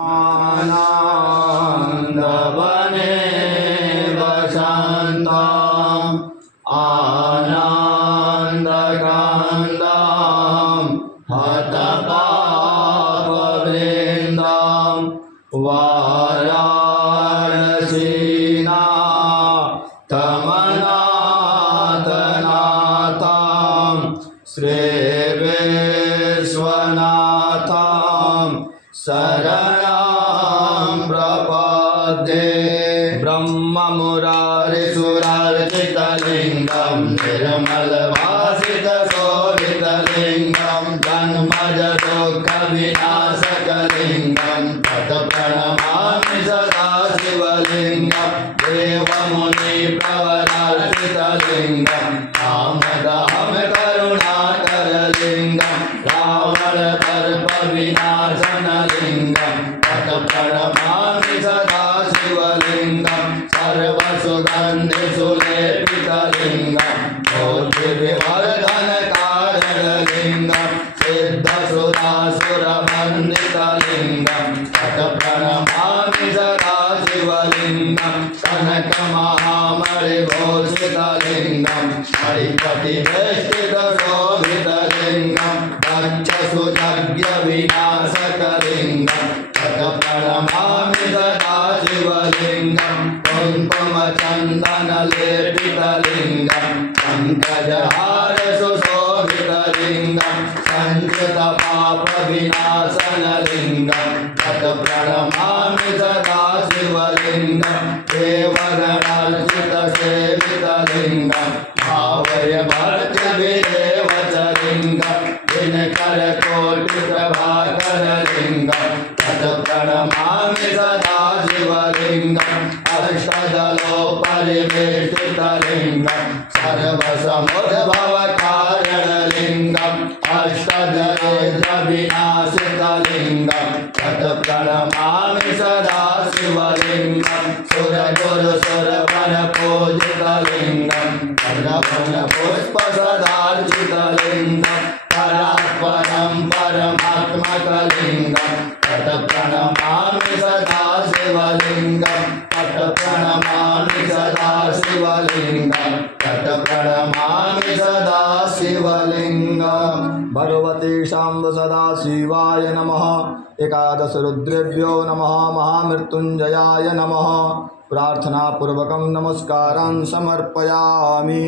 आनन्दवने वसन्तं आनन्दकान्दं हतपापवृन्दं वाराणसीनाथमनाथनाथं श्रीविश्वनाथं शरणं प्रपद्ये। ब्रह्ममुरारिसुरार्चितलिङ्गं निर्मलभासितशोभितलिङ्गं जन्मजदुःखविनाशकलिङ्गं तत्प्रणमामि सदा शिवलिङ्गं देवमुनिप्रवरार्चितलिङ्गं कामदहं करुणाकरलिङ्गं रावणदर्पविनाशनलिङ्गं तत्प्रणमामि सदा शिवलिङ्गं सर्वसुगन्धिसुलेपितलिङ्गं बुद्धिविवर्धनकारणलिङ्गं सिद्धसुरासुरवन्दितलिङ्गं तत्प्रणमामि सदा शिवलिङ्गं कनकमहामणिभूषितलिङ्गं हरिपतिवेष्टितशोभितलिङ्गं दक्षसुयज्ञविनाशकलिङ्गं तत्प्रणमामि सदा शिवलिङ्गं कुङ्कुमचन्दनलेपितलिङ्गं पङ्कजहारसुशोभितलिङ्गं सञ्चितपापविनाशनलिङ्गं तत्प्रणमामि सदा शिवलिङ्गं देवगणार्चितसेवितलिङ्गं भावयभर्त्यभिदेवचलिङ्गं दिनकरकोटिप्रभाकरलिङ्गं तत्प्रणमामि सदा शिवलिङ्गं अष्टदलोपरिवेष्टितलिङ्गं सर्वसमुद्भवकारणलिङ्गं अष्टदलेन्द्रविनाशितलिङ्गं तत्प्रणमामि सदा शिवलिङ्गं सुरगुरुसुरवनपूजितलिङ्गं सर्वपुष्पसदार्चितलिङ्गं परात्परं परमात्मकलिङ्गं तत्प्रणमामि सदा शिवलिङ्गं तत्प्रणमामि सदा शिवलिङ्गं तत्प्रणमामि सदा शिवलिङ्गं। भगवते शाम्ब सदाशिवाय नमः। एकादश रुद्रेभ्यो नमः। महामृत्युञ्जयाय नमः। प्रार्थनापूर्वकं नमस्कारान् समर्पयामि।